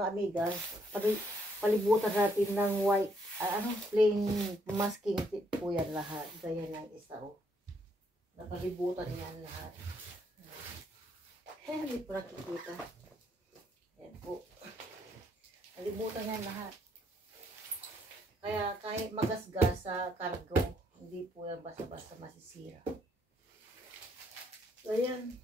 mga amiga, palibutan natin ng white, plain masking tip po yan lahat. Gaya ng isa, oh. Napalibutan yan lahat. Hindi po nakikita. Ayan po. Palibutan yan lahat. Kaya kahit magasgas sa cargo, hindi po yan basta-basta masisira. So, ayan.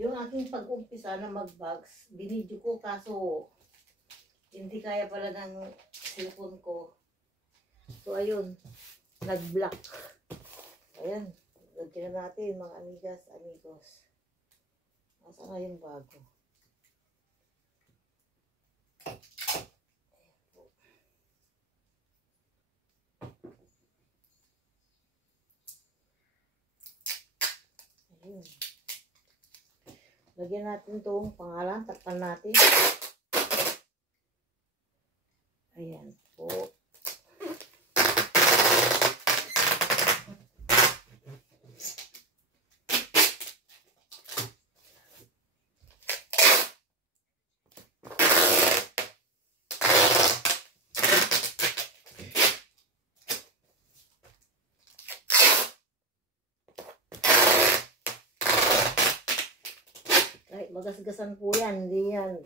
Yung aking pag-umpisa na mag-bags, binidyo ko kaso hindi kaya pala ng cellphone ko. So, ayun. Nag-block. Ayan. Lagyan na natin mga amigas, amigos. Nasa nga yung bago. Ayun. Lagyan natin itong pangalan. Takpan natin. Ayan po. Magasgasan po yan, hindi yan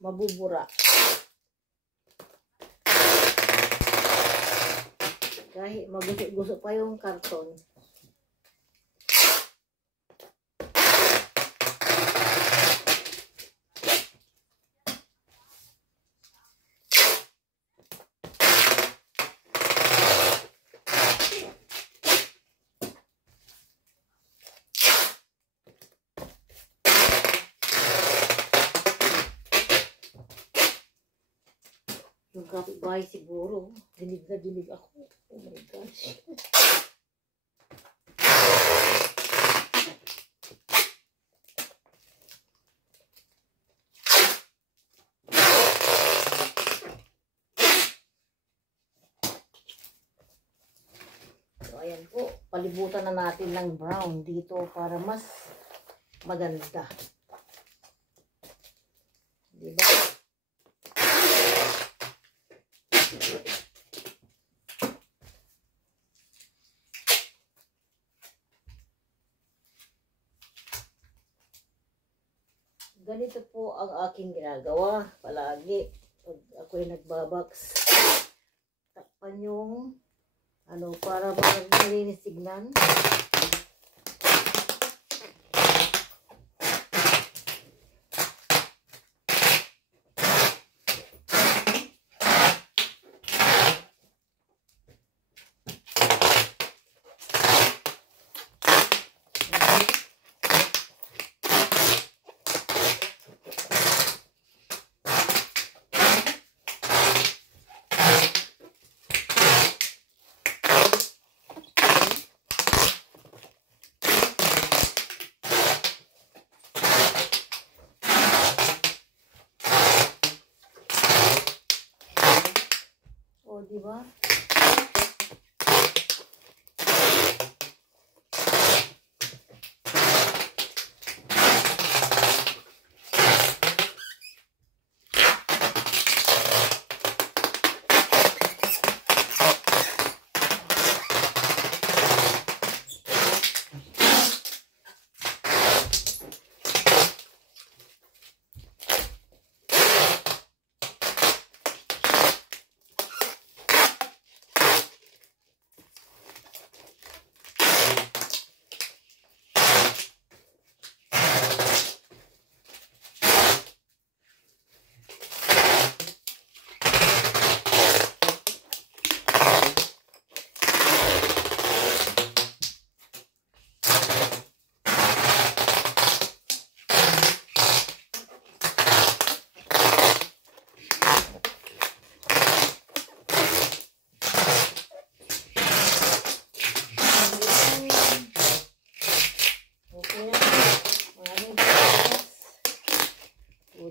mabubura. Kahit magusok-gusok pa yung karton. Yung kapitbahay siguro, dinig na dinig ako. Oh my gosh. So, ayan po. Palibutan na natin ng brown dito para mas maganda. Diba? Ganito po ang aking ginagawa palagi pag ako'y nagbabox. Takpan yung para malinis tignan. O, diba?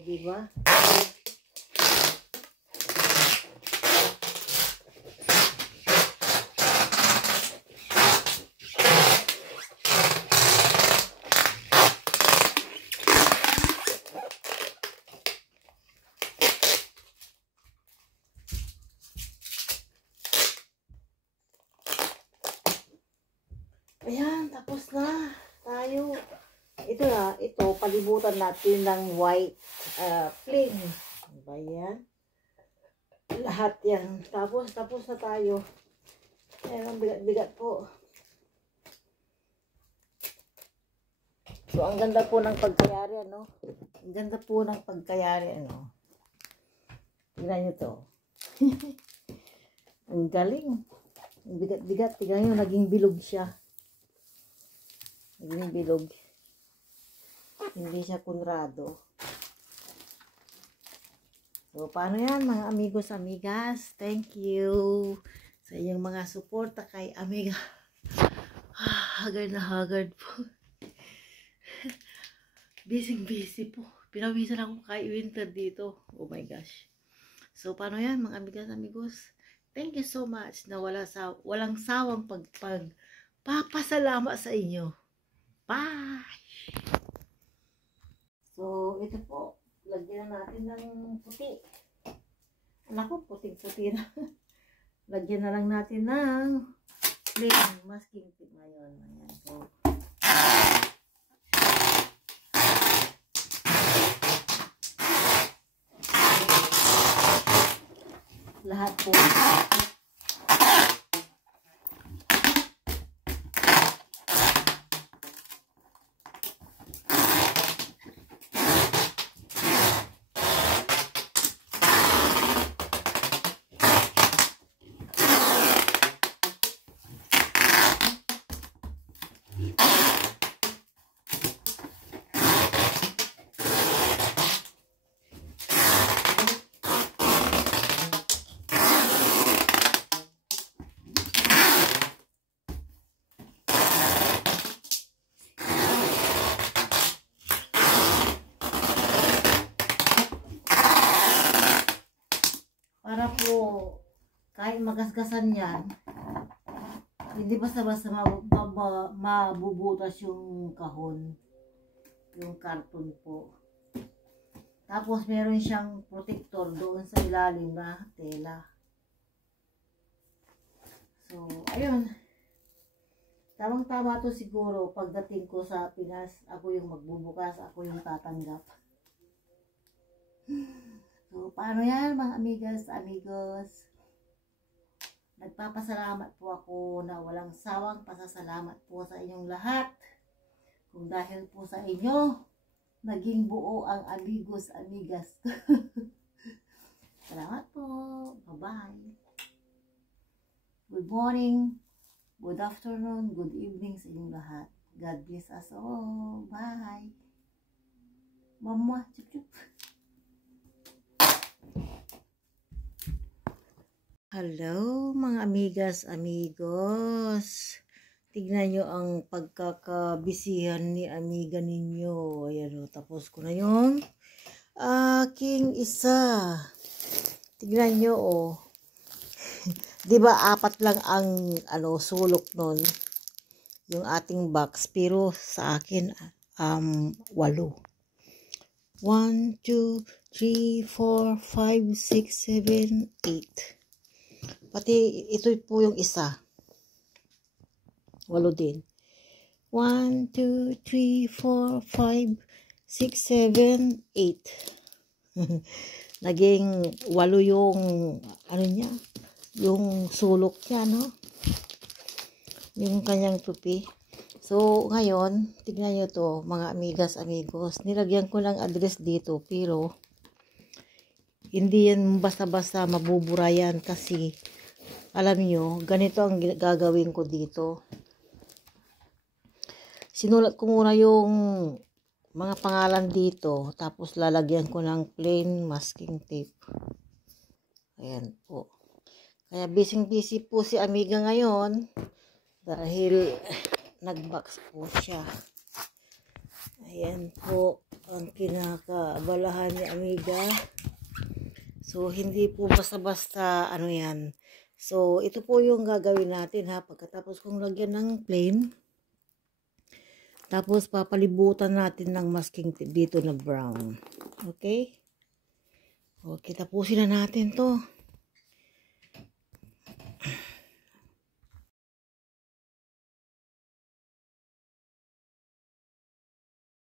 Diba? Ayan, tapos na tayo. Ito, palibutan natin ng white plain. Diba yan? Lahat yan. Tapos na tayo. Ayan, ang bigat-bigat po. So, ang ganda po ng pagkayari, ano? Ang ganda po ng pagkayari, ano? Tignan nyo to. Ang galing. Ang bigat-bigat. Tignan nyo, naging bilog siya. Naging bilog. Hindi siya kunrado. So, paano yan, mga amigos, amigas? Thank you sa inyong mga suporta kay Amiga. Haggard na haggard po. Busy po. Pinawisan ako kay Winter dito. Oh my gosh. So, paano yan, mga amigas, amigos? Thank you so much na walang sawang papasalamat sa inyo. Bye! So, ito po. Lagyan natin ng puti. Anak ko, puting-puti na. Lagyan na lang natin ng plain masking tape ngayon. Ayan. So, lahat po. Para po, kahit magasgasan yan, hindi basta-basta mabubutas yung kahon, yung karton po. Tapos meron siyang protector doon sa ilalim na tela. So, ayun. Tamang-tama to siguro pagdating ko sa Pinas, ako yung magbubukas, ako yung tatanggap. So, paano yan, mga amigas, amigos? Nagpapasalamat po ako na walang sawang pasasalamat po sa inyong lahat. Kung dahil po sa inyo, naging buo ang amigos, amigas. Salamat po. Bye-bye. Good morning, good afternoon, good evening sa inyong lahat. God bless us all. Bye. Mamwa. Chup-chup. Hello mga amigas, amigos. Tignan nyo ang pagkakabisihan ni amiga ninyo. Ayan o, tapos ko na yung aking isa. Tignan nyo o. Diba 4 lang ang sulok nun. Yung ating box. Pero sa akin 8. 1, 2, 3, 4, 5, 6, 7, 8. Pati ito po yung isa. 8 din. 1, 2, 3, 4, 5, 6, 7, 8. Naging 8 yung niya, yung sulok niya, no? Yung kanyang tupi. So, ngayon, tignan nyo to, mga amigas, amigos. Nilagyan ko ng address dito, pero hindi yan basta-basta mabubura yan kasi alam nyo, ganito ang gagawin ko dito. Sinulat ko muna yung mga pangalan dito, tapos lalagyan ko ng plain masking tape. Ayan po. Kaya busy po si amiga ngayon dahil nagbox po siya. Ayan po ang kinakaabalahan ni amiga. So, hindi po basta-basta yan. So, ito po yung gagawin natin ha. Pagkatapos kong lagyan ng plain. Tapos, papalibutan natin ng masking tape dito na brown. Okay? Okay, tapusin na natin to.